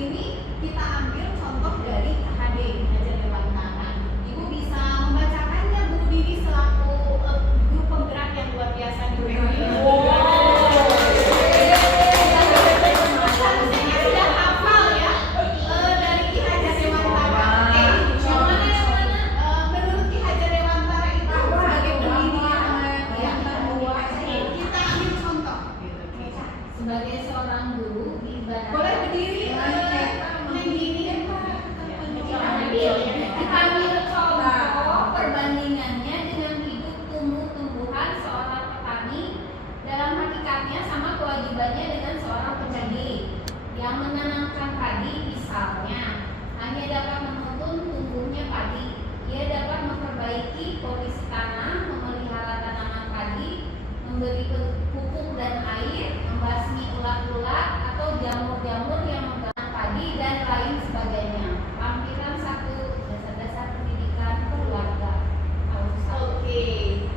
sini kita ambil contoh dari KHD Kihajar Dewantara. Ibu bisa membacakannya Bu Dini selaku guru penggerak yang luar biasa di PMI. Sudah hafal ya dari Ki Hajar Dewantara. Menurut Ki Hajar Dewantara itu sebagai pendiri ya, kita ambil contoh sebagai seorang guru ibarat boleh berdiri kita ambil contoh perbandingannya dengan hidup tumbuh-tumbuhan seorang petani dalam hakikatnya sama kewajibannya dengan seorang pemilik yang menanamkan padi. Misalnya hanya dapat menuntun tumbuhnya padi, ia dapat memperbaiki kondisi tanah, memelihara tanaman padi, memberi pupuk dan air, membasmi ulat-ulat atau jamur-jamur yang mengganggu padi dan lain sebagainya. Lampiran 1, dasar-dasar pendidikan keluarga. Oke,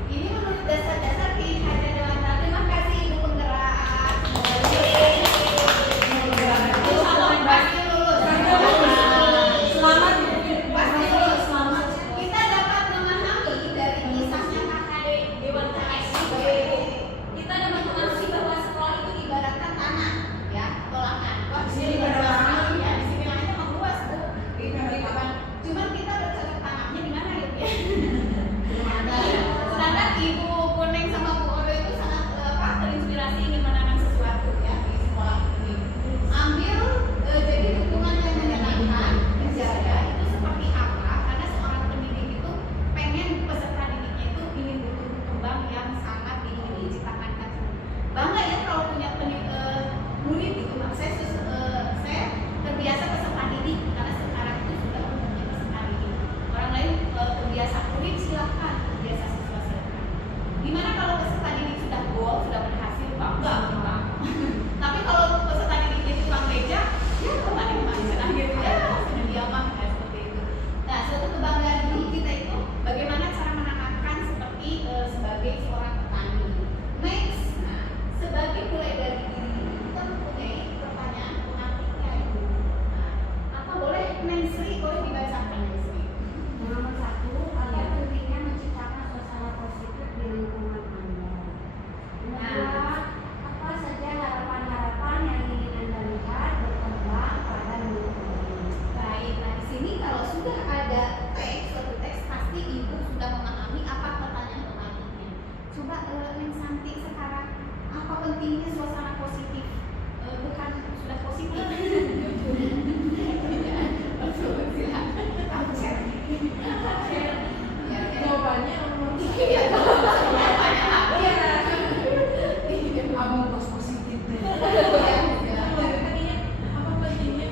ini menurut dasar-dasar Ki Hajar Dewantara. Terima kasih Ibu penggerak. Selamat pasti lulus. Selamat pasti lulus. Selamat. Kita dapat memahami dari kisahnya KHD Dewantara ini. Kita dapat memahami bahwa sekolah itu ibaratkan tanah, ya, tolakan. Kok sini tanah ya, di sini langitnya membuas Bu. Cuman kita bercocok tanamnya di mana gitu ya? Sedangkan Ibu Kuning sama Bu Odo itu sangat terinspirasi ingin menanam sesuatu ya di sekolah ini. Ambil jadi hubungan yang menyenangkan, menjaga itu seperti apa? Karena seorang pendidik itu pengen peserta didiknya itu ingin bertumbuh kembang yang sangat ingin diciptakan kacung. Bangga ya kalau punya murid gitu. Saya terbiasa peserta didik karena sekarang itu sudah umumnya peserta didik. Orang lain terbiasa murid silahkan, terbiasa siswa silahkan. Gimana kalau peserta didik sudah goal, sudah berhasil, bangga kita. Tapi kalau peserta didik itu tukang beja, ya kemana-mana senang gitu ya, sudah diaman ya seperti itu. Nah, suatu kebanggaan diri kita itu bagaimana cara menanamkan seperti sebagai seorang petani. Next, nah, sebagai mulai dari diri kita mempunyai pertanyaan pengantinnya Ibu. Nah, apa boleh Nensri boleh dibacakan Nensri? Nomor 1, agar pentingnya menciptakan suasana positif di lingkungan Anda. Nomor 2, apa saja harapan-harapan yang ingin Anda lihat berkembang pada lingkungan. Baik, nah di sini kalau sudah ada suatu teks pasti Ibu sudah memahami apa pertanyaan pengantinnya. Coba Neng Santi sekarang apa pentingnya suasana positif? Bukan sudah positif. Jawabannya Iya, jawabannya lagi ya. abang terus positif deh. Apa pentingnya?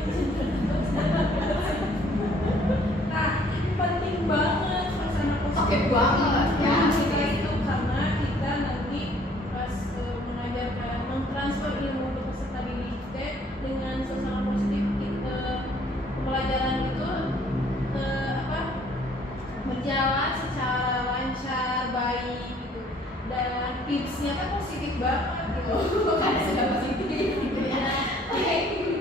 Nah, penting banget suasana positif. Oke banget ya. Itu karena kita nanti pas mengajarkan mentransfer ilmu untuk peserta didik dengan suasana positif kita pembelajaran itu berjalan secara lancar, baik gitu. Dan tipsnya kan positif banget gitu. Karena sudah positif gitu ya. Oke.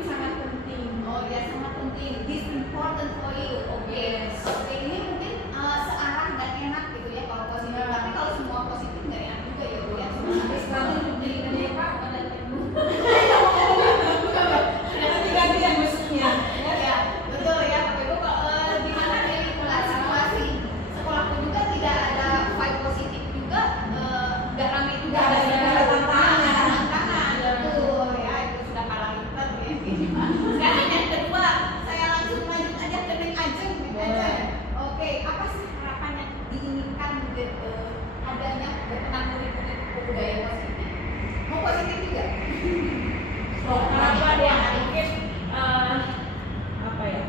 Sangat penting. Oh ya, sangat penting. This important for you. Oke. Oke, ini mungkin searah dan enak gitu ya kalau positif. Tapi kalau semua positif nggak enak juga ya Bu ya. Habis banget jadi Pak pada ibu. Ganti-gantian maksudnya. Ya, betul ya Pak Ibu. Di mana dari situasi sekolahku juga tidak ada vibe positif juga, nggak ramai juga. Ada tantangan. Betul ya, itu sudah kalah pinter ya. Sekarang yang kedua, saya langsung lanjut aja ke Neng Ajeng. Oke, apa sih harapan yang diinginkan adanya berkenan murid-murid budaya positif? Mau positif juga? Harapan ya mungkin apa ya,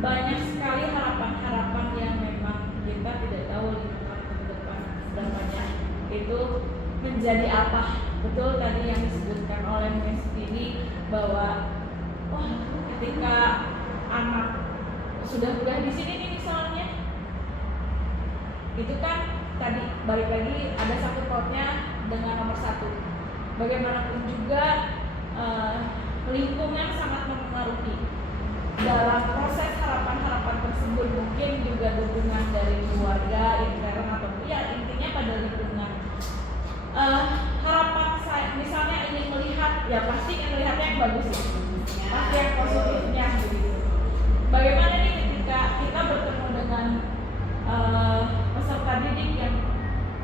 banyak sekali harapan-harapan yang memang kita tidak tahu 5 tahun ke depan kedepannya itu menjadi apa. Betul tadi yang disebutkan oleh Miss Dini bahwa ketika anak sudah kuliah di sini nih misalnya, itu kan tadi balik lagi ada sangkut pautnya dengan nomor 1. Bagaimanapun juga lingkungan sangat mempengaruhi dalam proses harapan-harapan tersebut. Mungkin juga dukungan dari keluarga, intern, atau ya intinya pada lingkungan. Harapan saya misalnya ingin melihat, ya pasti ingin melihatnya yang bagus ya, pasti yang positifnya gitu. Bagaimana nih ketika kita bertemu dengan peserta didik yang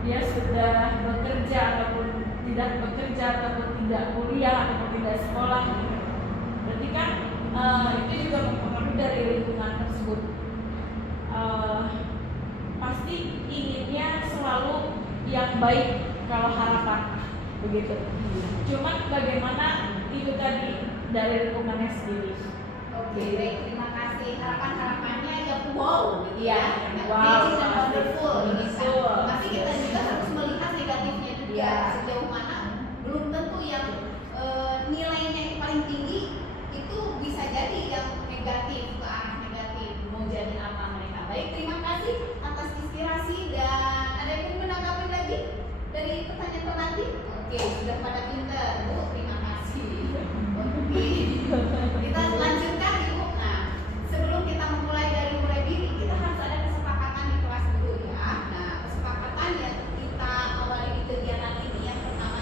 dia sudah bekerja ataupun tidak bekerja ataupun tidak kuliah ataupun tidak sekolah gitu. Berarti kan itu juga mempengaruhi dari lingkungan tersebut. Pasti inginnya selalu yang baik kalau harapan begitu. Cuman bagaimana itu tadi dari lingkungannya sendiri. Oke, baik, terima kasih. Harapan-harapannya yang wow gitu Iya, ya. wow, Amazing dan wonderful gitu kan. betul. Tapi kita juga harus melihat negatifnya juga. Iya. Sejauh mana belum tentu yang nilainya yang paling tinggi itu bisa jadi yang negatif, ke arah negatif. Mau jadi apa mereka. Baik, terima kasih atas inspirasi dan ada yang ingin menanggapi lagi dari pertanyaan penanti? Oke, sudah pada pinter, Bu. Terima kasih. Oke. Kita lanjutkan Ibu. Nah, sebelum kita memulai dari mulai diri, kita harus ada kesepakatan di kelas dulu ya. Nah, kesepakatan yang kita awali di kegiatan ini yang pertama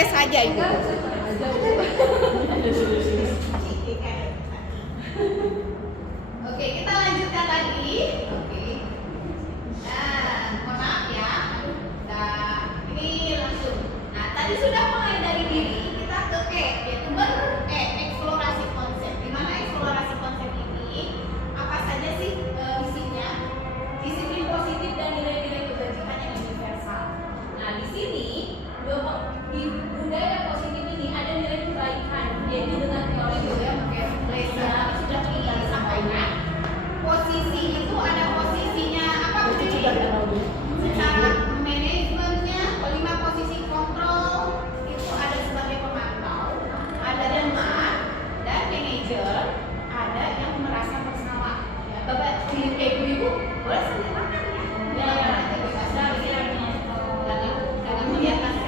beres saja Ibu. Oke, kita lanjutkan lagi. Oke. Nah, mohon maaf ya. Aduh, ini langsung. Nah, tadi sudah mulai dari diri, kita ke E, yaitu eksplorasi konsep. Di mana eksplorasi konsep ini apa saja sih isinya? Disiplin positif dan nilai-nilai kebajikan yang universal. Nah, di sini di budaya positif ini ada nilai kebaikan, yaitu dengan teori William Glaser sudah disampaikan. Posisi itu ada posisinya apa Bu Cici? Secara manajemennya, 5 posisi kontrol itu ada sebagai pemantau, ada teman dan manajer, ada yang merasa bersalah. Ya, Bapak Ibu boleh sambil makan ya? Ya, karena melihat saya.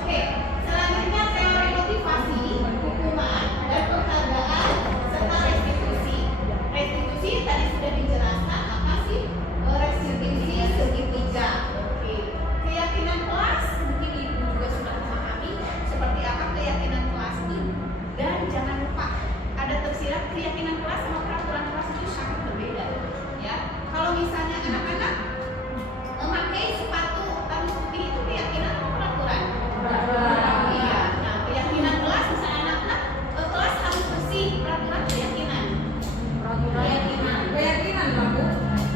Oke, selanjutnya teori motivasi, hukuman dan penghargaan serta restitusi. Restitusi tadi sudah dijelaskan apa sih restitusi segitiga. Oke, keyakinan kelas mungkin Ibu juga sudah memahami seperti apa keyakinan kelas itu. Dan jangan lupa ada tersirat keyakinan kelas sama peraturan kelas itu sangat berbeda. Ya, kalau misalnya anak-anak memakai sepatu harus putih itu keyakinan atau peraturan? Iya. Nah, keyakinan kelas misalnya anak-anak kelas harus bersih, peraturan keyakinan. Keyakinan lah Bu.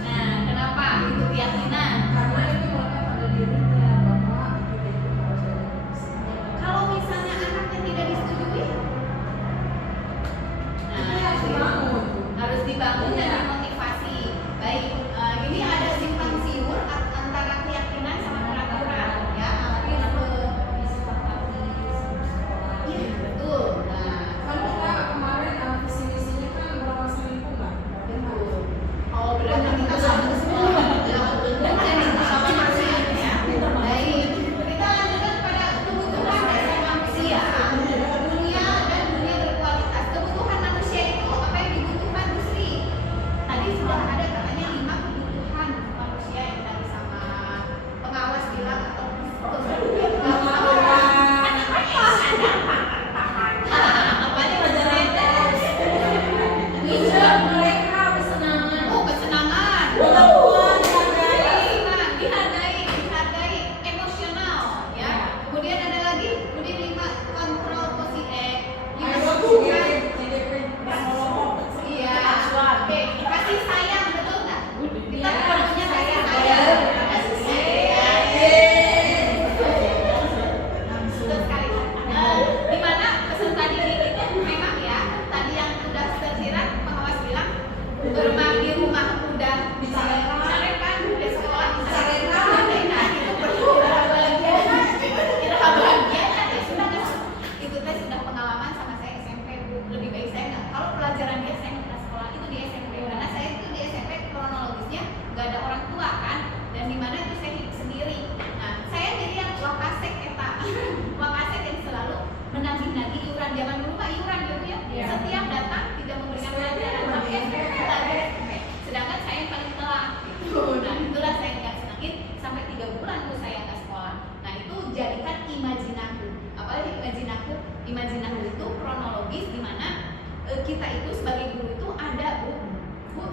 Nah, kenapa itu keyakinan? Karena itu melekat pada dirinya bahwa itu harus ada. Kalau misalnya anaknya tidak disetujui, harus dibangun dan dimotivasi. Baik, ini ada simpang siur antara keyakinan sama peraturan, ya. Iya, betul. Nah, Kan kita kemarin visi misinya kan berawasi lingkungan. betul. Oh, berarti kita sama semua. Dan itu sama manusia, ya. Baik, kita lanjutkan pada kebutuhan dasar manusia, dunia dan dunia berkualitas. Kebutuhan manusia itu apa yang dibutuhkan Bu Sri? Tadi sudah ada katanya 5 kebutuhan manusia yang tadi sama pengawas bilang atau apanya kesenangan, dihargai, emosional, ya. Kemudian ada lagi, kemudian 5 kontrol posisi, 5 kebutuhan. Iya. Oke, kasih sayang betul nggak? Kita perlunya kasih sayang. Kasih sayang. Betul sekali. Di mana peserta didik itu memang ya tadi yang sudah tersirat pengawas bilang bermain rumah udah disarankan di sekolah disarankan itu perlu bahagia ya sudah kan itu teh sudah pengalaman sama saya SMP Bu. Lebih baik saya nggak kalau pelajaran dia saya nggak sekolah itu di SMP karena saya itu di SMP kronologisnya nggak ada orang tua kan dan di mana itu saya hidup sendiri. Nah saya jadi yang wakasek eta wakasek yang selalu menagih-nagih iuran zaman dulu Pak iuran gitu ya setiap datang tidak memberikan pelajaran tapi SMP sedangkan saya yang paling telat nah itulah saya nggak senangin sampai 3 bulan tuh saya nggak sekolah. Nah itu jadikan imajinaku apalagi imajinaku itu kronologis di mana kita itu sebagai guru itu ada Bu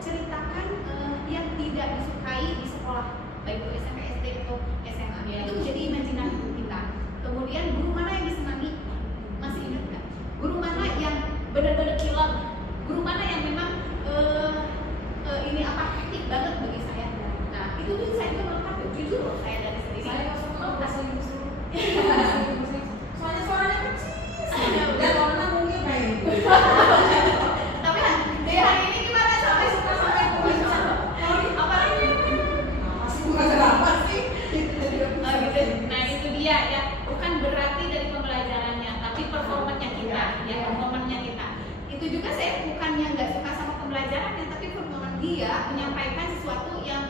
ceritakan yang tidak disukai di sekolah baik itu SMP SD atau SMA itu jadi imajinaku kita. Kemudian guru mana yang disenangi masih ingat nggak? Guru mana yang benar-benar killer? Guru mana yang memang ini apa hektik banget bagi saya? Nah itu tuh saya juga melekat jujur saya dari sendiri. Saya nggak suka bahasa Inggris dulu. Soalnya suaranya kecil. Dan warna mungkin kayak gitu. Tapi di hari ini gimana sampai suka sampai bisa? Apa lagi? Masih bukan apa sih? Oh, gitu. Nah itu dia ya bukan berarti dari pembelajarannya tapi performanya kita ya performanya kita itu juga saya bukannya nggak suka sama pembelajarannya tapi performa dia menyampaikan sesuatu yang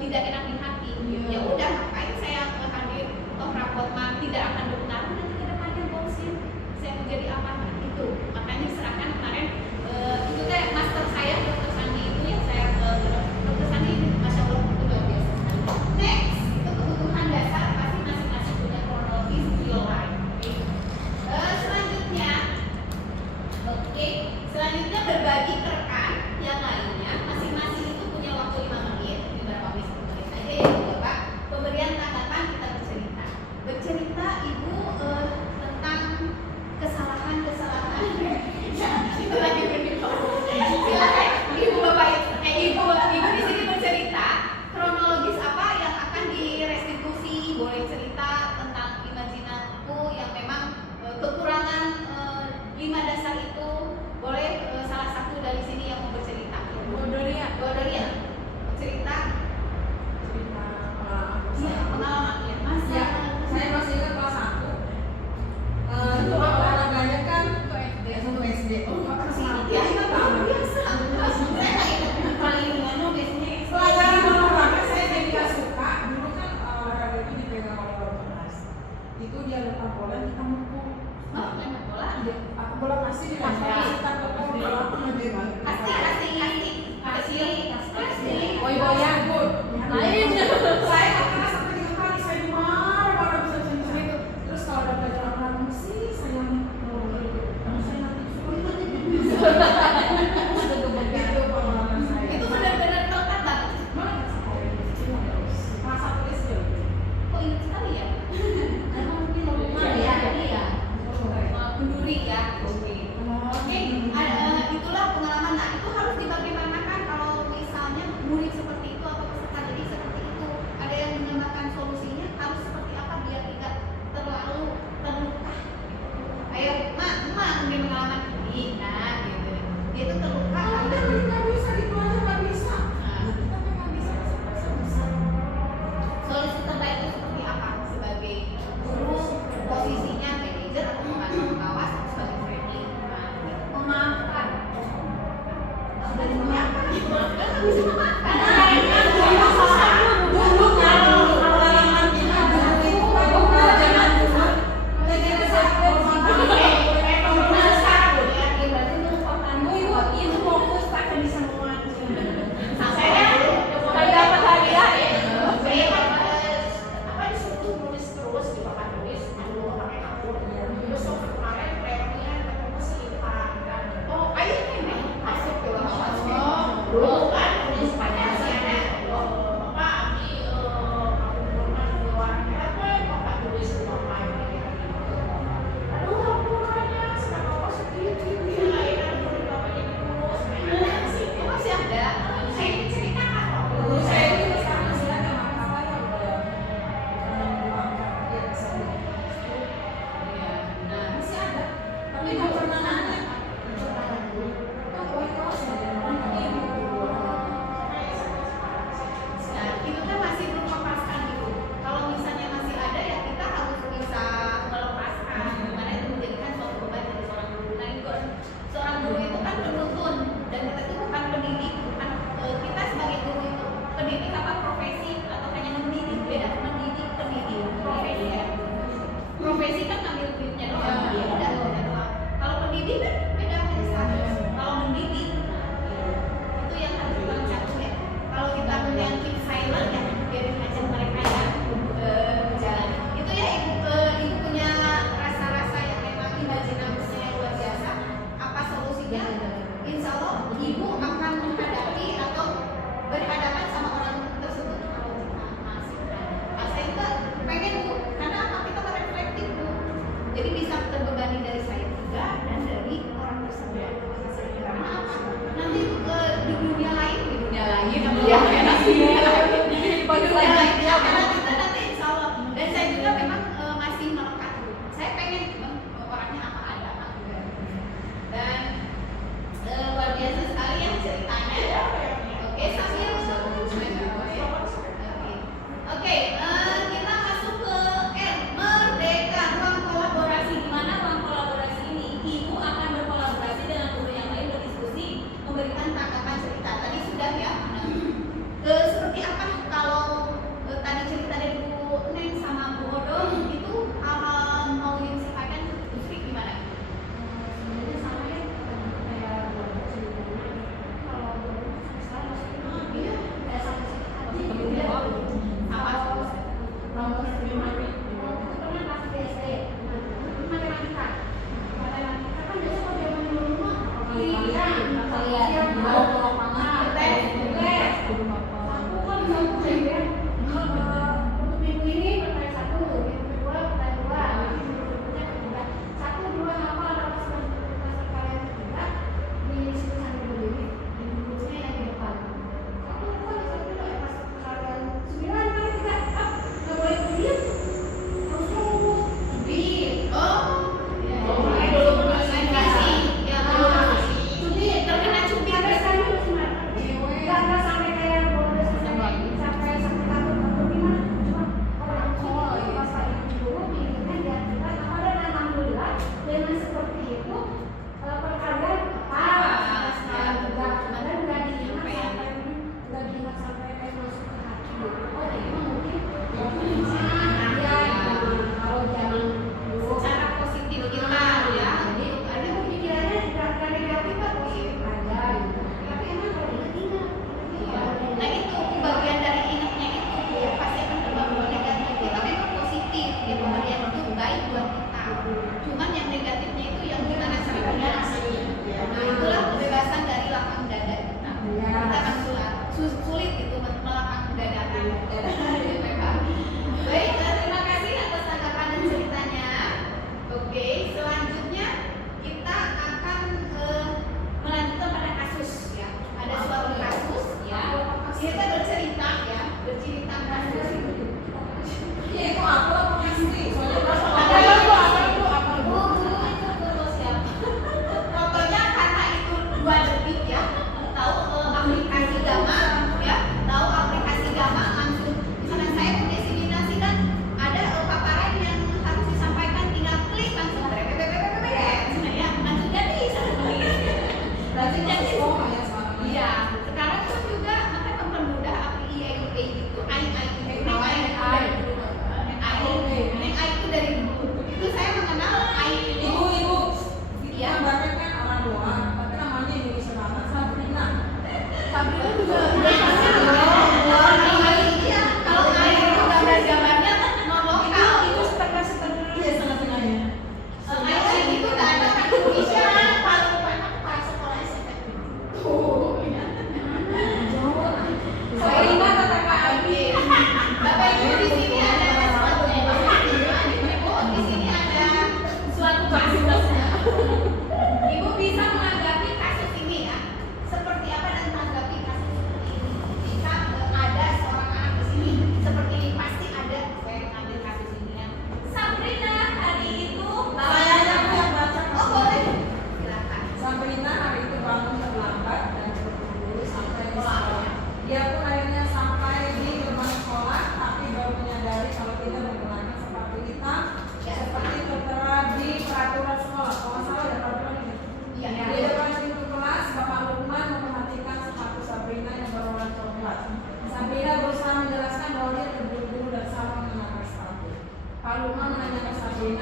tidak enak di hati ya udah ngapain saya hadir rapot mah tidak akan berpengaruh nanti ke depannya bosin saya mau jadi apa itu makanya serahkan kemarin itu teh master saya Dr. Sandi itu yang saya Dr. Sandi masya Allah itu luar biasa sekali. Next itu kebutuhan dasar pasti masing-masing punya kronologis real life bola kita mukul. Oh, lempar bola. Aku bola kasih di kita kalau Kasih. Goy-goyan. Lain. saya pernah sampai 3 kali saya marah bisa senyum itu. Terus kalau ada pelajaran orang sih saya mau saya nanti suruh Itu benar-benar melekat banget. masa tulis ya. Kok ingat sekali ya? Iya. Penduri ya. Oke. Itulah pengalaman. Nah, itu harus dibagaimanakan kalau misalnya murid seperti itu atau peserta didik seperti itu. Ada yang menambahkan solusinya harus seperti apa biar tidak terlalu terluka. Ayo, mak, dia pengalaman ini, nah, gitu. Dia itu terluka. Nggak bisa gitu aja nggak bisa. Nah, Kita kan nggak bisa bisa. solusi terbaik itu seperti apa sebagai guru, posisinya manajer atau pembantu pengawas atau sebagai friendly? Nah, gitu. Memaafkan. Sudah dimaafkan, nggak bisa memaafkan. Dulu kalau kalangan kita dulu itu jangan dulu. Itu fokus pada di semua. Dapat hadiah ya. Apa disuruh nulis terus di papan tulis, dulu pakai akun. Terus kemarin premnya ketemu selipar. Oh, ayo nih, masuk ke dulu kan nulis pada siapa? Bapak Abi, aku pernah keluarnya apa? Bapak tulis di papan. Aduh, ampun sekarang kok sedih ya, enak dulu bapak jadi kurus. Itu masih ada. Saya ceritakan Dulu loh. saya itu sekarang masih ada makalahnya udah ya saya Iya, nah. masih ada. Tapi nggak pernah nanya. Nah, itu kan masih belum melepaskan gitu. Kalau misalnya masih ada ya kita harus bisa melepaskan. Gimana itu menjadikan suatu beban dari seorang guru. Nah, itu seorang guru itu kan penuntun dan kita itu bukan pendidik, bukan kita sebagai guru itu pendidik apa profesi atau hanya mendidik, beda pendidik profesi ya. Profesi kan ngambil duitnya doang, ya udah doang. Kalau pendidik kan beda biasa. Kalau mendidik itu yang harus kita catat ya. Kalau kita yang keep silent ya biarin aja mereka ya berjalan. Itu ya ibu punya rasa-rasa yang memang imajinasinya yang luar biasa. Apa solusinya? Insya Allah ibu akan menghadapi atau berhadapan sama orang tersebut kalau kita masih ada. Saya juga pengen bu, karena apa kita mereflektif bu. Jadi bisa terbebani dari saya juga dan dari orang tersebut. Karena apa? Nanti di dunia lain karena kita nanti insya Allah. Dan saya juga memang masih melekat bu. Saya pengen orangnya apa ada apa enggak. Dan luar biasa sekali ya ceritanya. Oke, sambil Oke, kita masuk ke Merdeka, ruang kolaborasi. Di mana ruang kolaborasi ini ibu akan berkolaborasi dengan guru yang lain berdiskusi, memberikan tanggapan cerita. Tadi sudah ya. Seperti apa kalau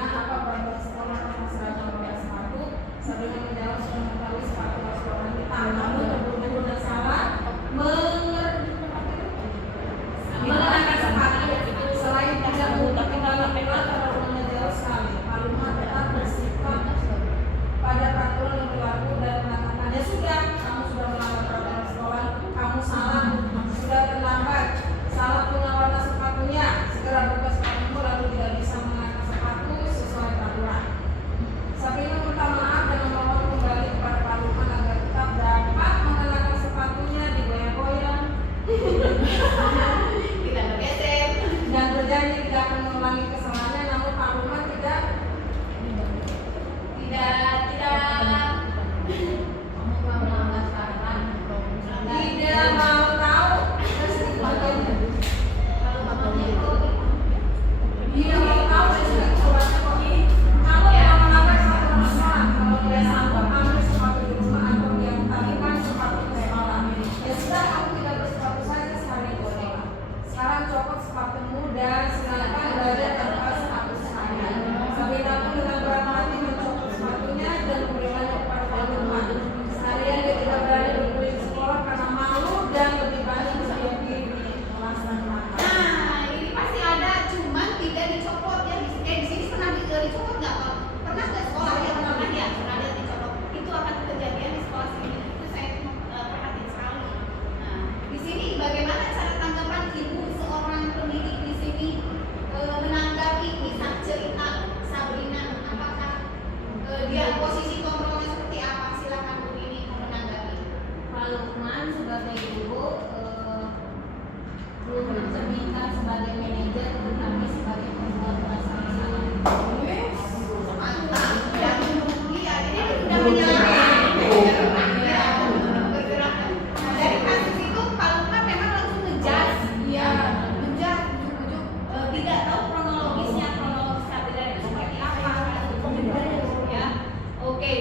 apa bantuan sekolah sama seragam pakai sepatu. Sabrina menjawab sudah mengetahui sepatu sekolah kita, namun terburu-buru dan salah mengenakan sepatu. Selain tidak mengikuti peraturan terlalu menjauh sekali, Paluma tetap bersikap pada peraturan yang berlaku dan mengatakan, ya sudah, kamu sudah melanggar peraturan sekolah, kamu salah, sudah terlambat, salah punya warna sepatunya, segera buka sepatumu lalu tidak bisa mengenakan sepatu sesuai peraturan. Sabrina minta maaf dan memohon kembali kepada Paluma agar tetap dapat mengenakan sepatunya digoyang-goyang Tidak bergeser. dan berjanji tidak akan mengulangi kesalahannya, namun Paluma tidak mau tahu. Terus sebagainya. Dia mau tahu dan sudah coba kok ini. Kalau yang melanggar satu masalah, kalau dia sanggup ambil sepatu di rumah atau yang talikan sepatu sekolah. Ya sudah, kamu tidak bersepatu saja sehari boleh. Sekarang copot sepatumu dan silakan belajar tanpa sepatu saya. Sabrina pun dengan berat hati mencopot sepatunya dan memberikannya kepada Paluma. Seharian dia tidak berani berkeliling sekolah karena malu dan lebih banyak berdiam diri di kelas dan makan. Nah, ini pasti ada, cuman tidak dicopot ya. Di sini pernah dicopot nggak? Pernah nggak sekolah ya? Pernah ya, pernah ada dicopot. Itu akan kejadian di sekolah sini. Itu saya perhatiin sekali. Nah, di sini bagaimana cara tanggapan ibu seorang pendidik di sini menanggapi kisah cerita Sabrina? Apakah dia posisi kontrolnya seperti apa? Silakan Bu ini menanggapi. Pak Lukman sebagai guru belum terminta sebagai manajer tetapi sebagai pembuat perasaan salah. Mantap. Ya, iya, ini udah menjalankan. Ya, bergerak. Nah, dari kasus itu Pak Lukman memang langsung ngejudge. Ya, ngejudge ujuk-ujuk tidak tahu kronologisnya, kronologis Sabrina itu seperti apa. Ya, oke.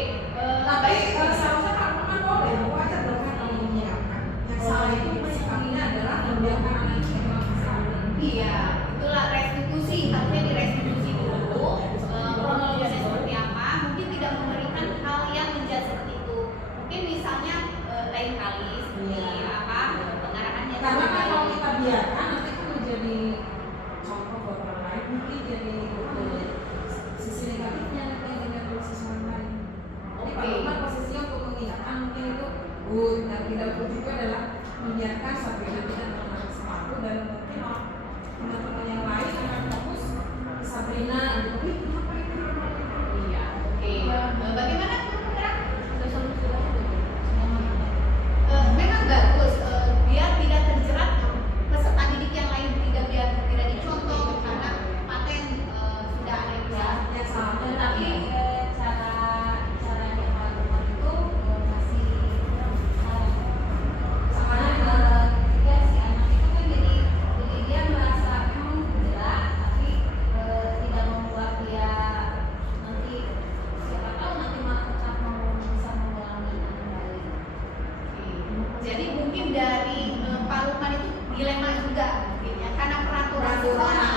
Tapi seharusnya Paluma boleh, wajar dong kan kalau menyiapkan. Yang salah itu sikapnya adalah membiarkan anak itu melakukan kesalahan. Iya, itulah restitusi. Harusnya direstitusi dulu. Kronologisnya seperti apa? Mungkin tidak memberikan hal yang menjadi seperti itu. Mungkin misalnya lain kali seperti apa pengarahannya. Karena kan kalau kita biarkan nanti kan menjadi contoh buat orang lain, mungkin jadi sisi negatifnya nanti dengan sisi orang lain. Jadi Paluma posisinya untuk mengingatkan mungkin itu good dan tidak good juga adalah membiarkan Sabrina tidak mengenakan sepatu dan mungkin teman-teman yang lain akan fokus ke Sabrina gitu. Ih, kenapa ini? Iya, oke. Bagaimana Bu Putera? Memang bagus biar tidak terjerat peserta didik yang lain, biar tidak dicontoh karena paten sudah ada di sana. Yang salahnya Tetapi caranya Pak Lukman itu masih salah. Ketiga si anak itu kan jadi dia merasa memang bergerak tapi tidak membuat dia nanti siapa tahu nanti malah tetap bisa mengulangi kembali. Jadi mungkin dari Pak Lukman itu dilema juga mungkin ya, karena peraturan sekolah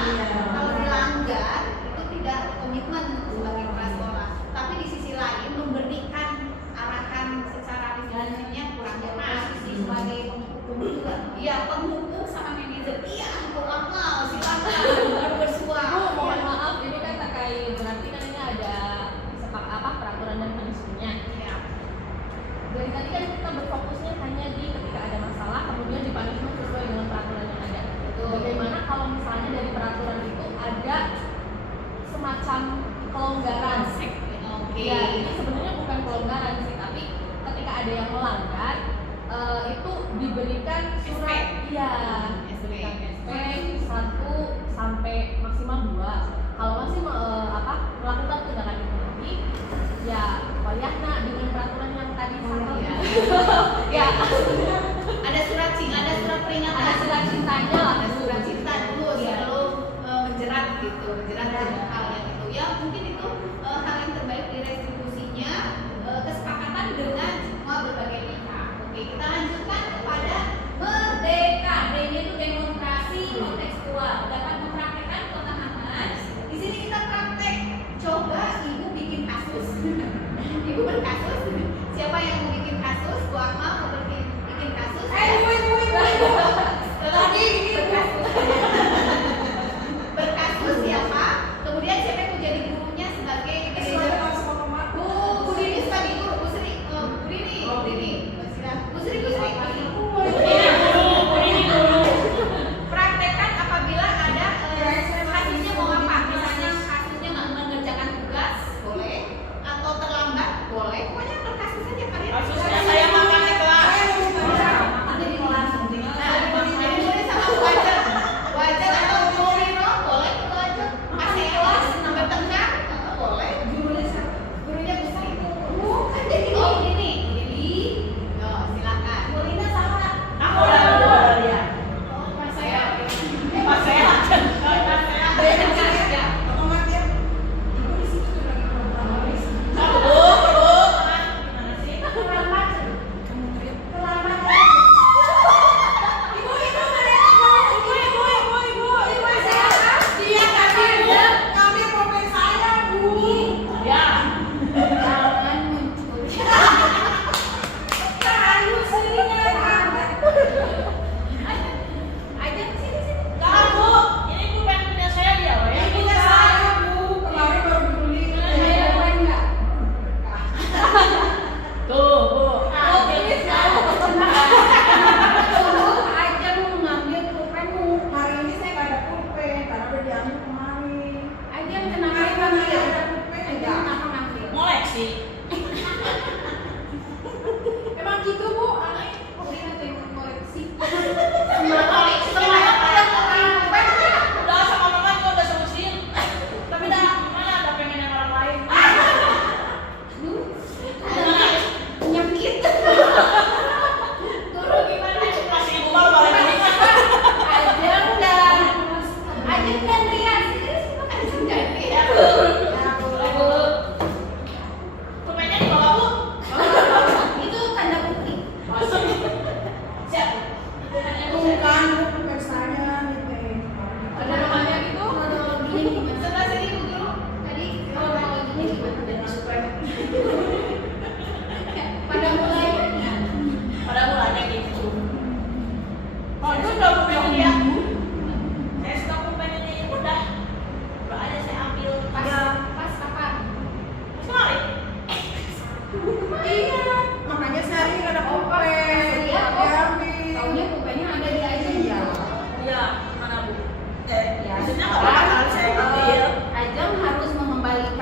kalau dilanggar itu tidak komitmen sebagai kepala sekolah, tapi di sisi lain memberikan arahan secara resminya kurang jelas. Posisi sebagai penghukum juga. Iya, penghukum sama manajer. Iya, silakan baru bersuara. Mohon maaf, ini kan terkait berarti kan ini ada peraturan dan punishment-nya. Iya. Dari tadi kan kita berfokusnya hanya di ketika ada masalah, kemudian di punishment sesuai dengan peraturan yang ada. Bagaimana kalau misalnya dari peraturan itu ada semacam kelonggaran? Oke. Ya, ini sebenarnya bukan kelonggaran sih, tapi ketika ada yang melanggar, itu diberikan surat, iya, diberikan SP 1 sampai maksimal 2. Kalau masih melakukan tindakan itu lagi, ya waliyahna dengan peraturan yang tadi Iya. ya Ada surat peringatan. ada surat cintanya lah. Ada surat cinta dulu Iya. sebelum menjerat gitu, menjerat dengan hal yang itu. Ya mungkin itu hal yang terbaik di restitusinya, kesepakatan dengan semua berbagai pihak. Oke, kita lanjutkan kepada merdeka. D-nya itu demonstrasi kontekstual. Dapat mempraktekkan pemahaman. Di sini kita praktek.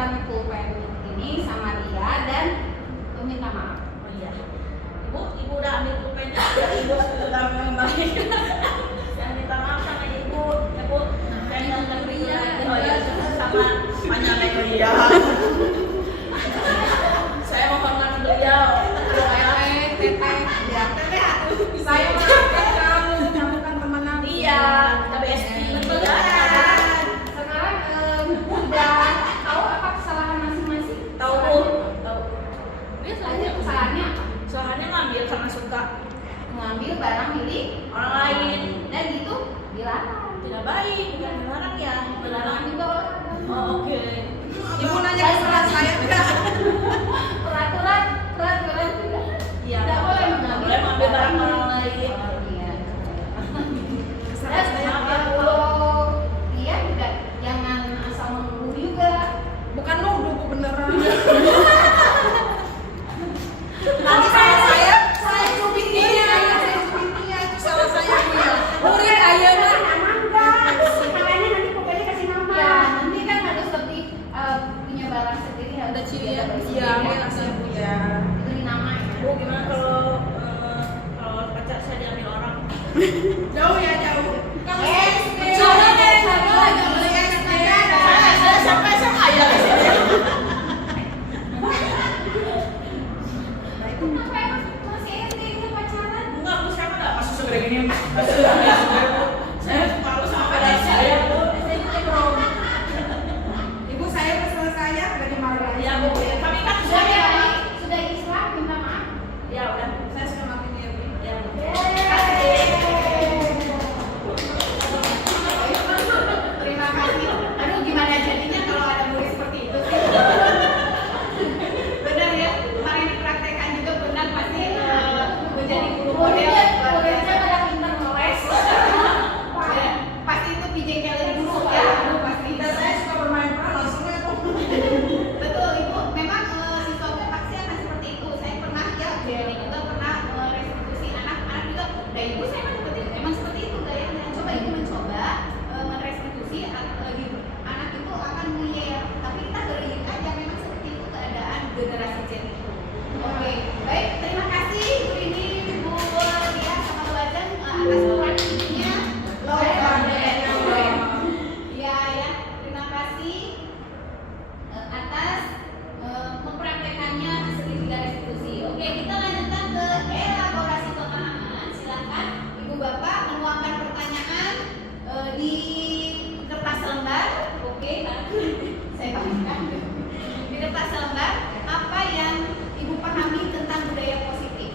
memegang pulpen ini sama dia dan minta maaf. Oh iya. Ibu udah ambil pulpennya, ibu sudah mengembalikan. Yang minta maaf sama ibu, ya bu. Dan yang negerinya, oh iya, sama panjangnya beliau. Saya menghormati beliau. Saya menghargai kamu kan teman aku. Iya, kita BSD. Sekarang udah tahu apa kesalahan masing-masing? Tahu bu, tahu. Aja kesalahannya apa? Soalnya ngambil karena suka Mengambil barang milik orang lain. dan itu dilarang. Tidak baik, bukan dilarang ya. Dilarang juga olahraga. Oh, oke. Ibu nanya ke saya enggak? Peraturan juga. Iya. Tidak boleh mengambil barang orang lain. Oh, iya. Saya Kalau dia juga jangan asal menuduh juga. bukan nuduh Bu, beneran. Nanti saya cubit dia, itu salah saya Bu ya. Murid ayeuna Makanya nanti pokoknya kasih nama. Ya, nanti kan harus lebih punya barang sendiri harus ada ciri punya ya. barang Iya, sendiri. makasih Bu ya. Beri nama ya. Bu, gimana kalau kaca saya diambil orang? Jauh ya, jauh. Kalau SD. Jangan lagi beli SD. Saya sampai SMA ya di sini. Kenapa emang masih SD kita pacaran? Enggak, Bu, saya enggak masih segede gini. Saya malu sama adik saya, Bu. Ibu saya udah selesai ya, udah dimarahin. Iya, Bu. Kami kan Sudah sudah ya, sudah Islam minta maaf. Ya udah. Saya sudah makin dia. Ya, Bu. Terima kasih. Aduh, gimana jadinya kalau ada murid seperti itu sih? Benar ya, kemarin dipraktekkan juga benar pasti menjadi guru model. Muridnya pada pintar ngeles. Ya, pasti itu dijengkelin guru ya. Aduh, pasti. Dan saya suka bermain peran, langsungnya tuh. Betul Ibu, memang siswa pasti akan seperti itu. Saya pernah ya, jadi juga pernah restitusi anak-anak juga. Dan Ibu saya memang seperti itu gayanya. Coba Ibu mencoba merestitusi anak itu akan ngeyel. Tapi kita berikan aja memang seperti itu keadaan generasi Z itu. Oke, baik. Terima kasih Bu ini Bu Dia sama Bu Adan atas praktiknya. Ya, ya. Terima kasih atas mempraktekannya hasil tiga restitusi. Oke, kita lanjutkan ke elaborasi pemahaman. Silakan Ibu Bapak menuangkan pertanyaan di kertas lembar. Oke, saya pastikan di kertas lembar apa yang Ibu pahami tentang budaya positif.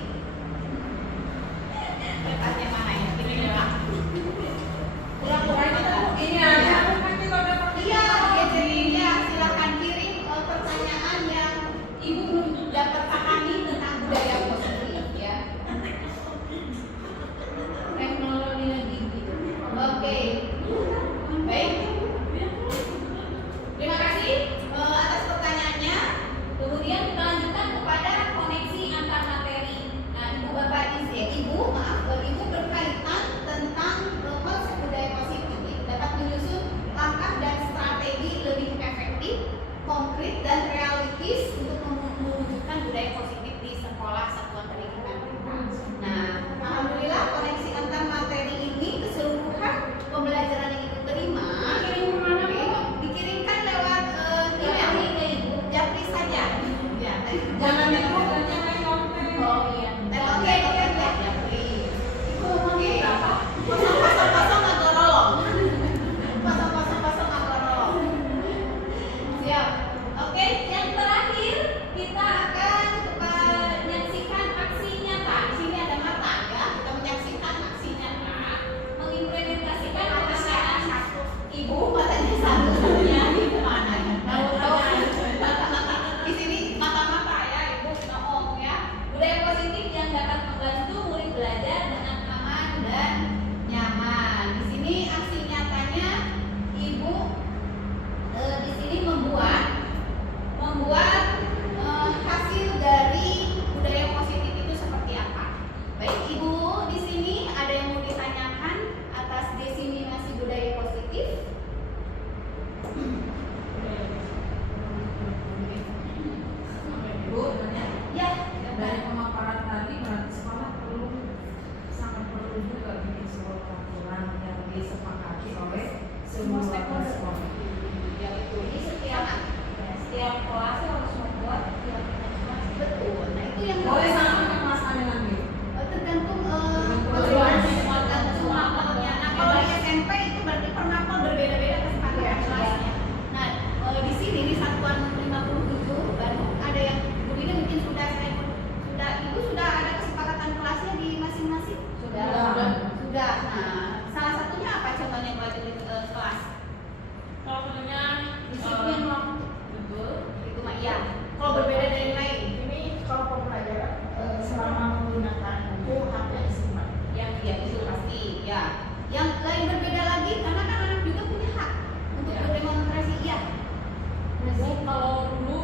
Kertasnya mana ya? Ini Pak. Pura-pura itu tuh ini ada. Kan juga udah pakai. Iya, ya, silakan kirim pertanyaan yang Ibu dapat pahami tentang budaya positif ya. Teknologi lagi. Oke. Baik. Terima kasih atas pertanyaannya. Kemudian kita lanjutkan kepada koneksi antar materi. Nah, Ibu Bapak Ibu berkaitan tentang konsep budaya positif dapat menyusun langkah dan strategi lebih efektif, konkret dan realistis untuk mewujudkan budaya positif di sekolah satuan pendidikan kita. Nah, alhamdulillah koneksi antar materi ini keseluruhan pembelajaran yang Ibu terima dikirimkan lewat email ke Ibu. Japri saja. Ya, Jangan ditanya konten. oh iya. Oke, Japri. Ibu oke. Kosong agorolong. Kosong agorolong. Siap. Oke, yang terakhir kita akan menyaksikan aksi nyata. Di sini ada mata ya. Kita menyaksikan aksi nyata mengimplementasikan pekerjaan Ibu matanya satu-satunya di mana? Tahu mata-mata di sini mata-mata ya Ibu. evaluasi harus membuat prioritas. Betul. Nah itu yang Boleh sama kelas A nanti. tergantung Evaluasi. tergantung mapelnya. Nah kalau di SMP itu berarti per mapel berbeda-beda kesepakatan kelasnya. Nah di sini di satuan 57 Bandung ada yang Bu Dina mungkin sudah ibu sudah ada kesepakatan kelasnya di masing-masing. Sudah. Sudah. Nah salah satunya apa contohnya buat kelas? Kalau punya Disiplin waktu. betul. Itu mah iya. Kalau berbeda dari yang lain. Ini kalau pembelajaran selama menggunakan buku HP SMA. Yang iya itu pasti ya. Yang lain berbeda lagi karena kan anak juga punya hak untuk Ya. berdemonstrasi iya. Bu, kalau dulu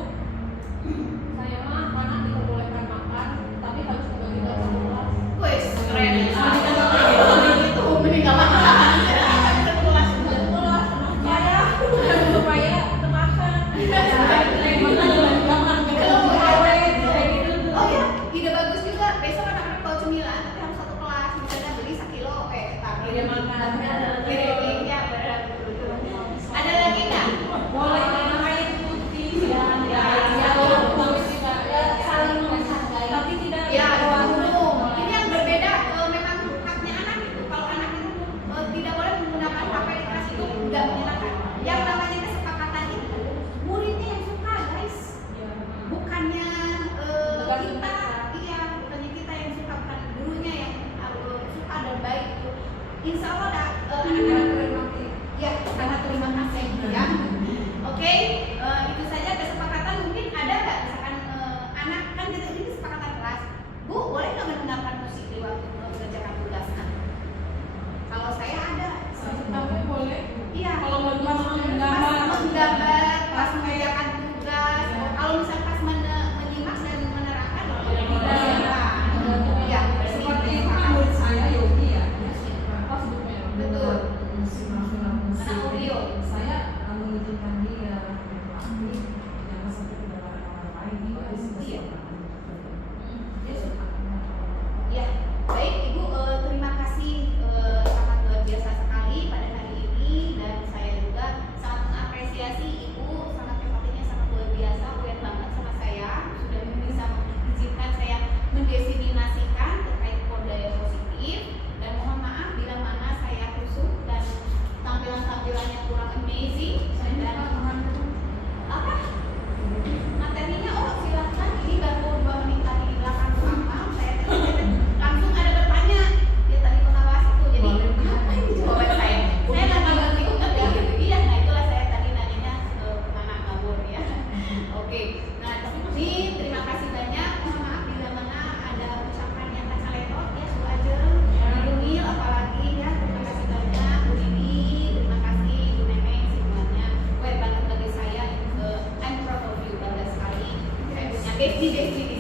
saya mah anak diperbolehkan makan, tapi harus dibagi dalam satu kelas. Wes keren. Itu Mending gak makan. supaya termakan. Oh ya, ide bagus juga. Besok anak-anak kalau cemilan tapi harus satu kelas, misalnya beli 1 kilo, tapi Dia makan. kirim ya berat betul. Ada lagi nggak? Boleh minum air putih. Ya, bagus juga. Saling menghargai. Tapi tidak Ya, ada umum. Ini yang berbeda memang haknya anak itu. Kalau anak itu tidak boleh menggunakan HP di kelas itu tidak menyenangkan. Yang namanya kesepakatan itu muridnya yang suka, guys. Bukannya kita, iya, bukannya kita yang suka, bukan gurunya yang suka dan baik itu. Insya Allah ada anak-anak ya, karena terima kasih ya. Oke, itu saja kesepakatan. Mungkin ada nggak misalkan anak kan kita ini kesepakatan kelas. Bu, boleh nggak mendengarkan musik di waktu mengerjakan tugas? Nah, kalau saya ada. Tapi boleh. Iya. Kalau mau pas menggambar, pas mengerjakan tugas. Kalau misalnya pas menyimak dan menerangkan, iya. Seperti itu kan murid saya Yogi ya. Pas bukunya. Betul. Musik. Anak audio. Saya mengizinkan dia aktif yang sampai ke dalam orang lain dia Iya. dia suka. Ya, baik Ibu, terima kasih sangat luar biasa sekali pada hari ini dan saya juga sangat mengapresiasi Ibu, sangat empatinya sangat luar biasa, aware banget sama saya, sudah bisa mengizinkan saya mendefinisikan terkait kode yang positif dan mohon maaf bila mana saya kusuk dan tampilan-tampilannya kurang amazing dan apa materinya silakan ini baru 2 menit tadi di belakang apa saya langsung ada bertanya dia tadi pengawas itu jadi apa ini jawaban saya lagi ngerti gitu iya nah itulah saya tadi nanyanya ke anak ngabur ya oke nah ini terima kasih banyak mohon maaf bila mana ada ucapan yang kacaletot ya Bu Ajeng Nunil apalagi ya terima kasih banyak Bu Dini terima kasih Bu Neneng semuanya banget bagi saya I'm proud of you bangga sekali saya punya Desi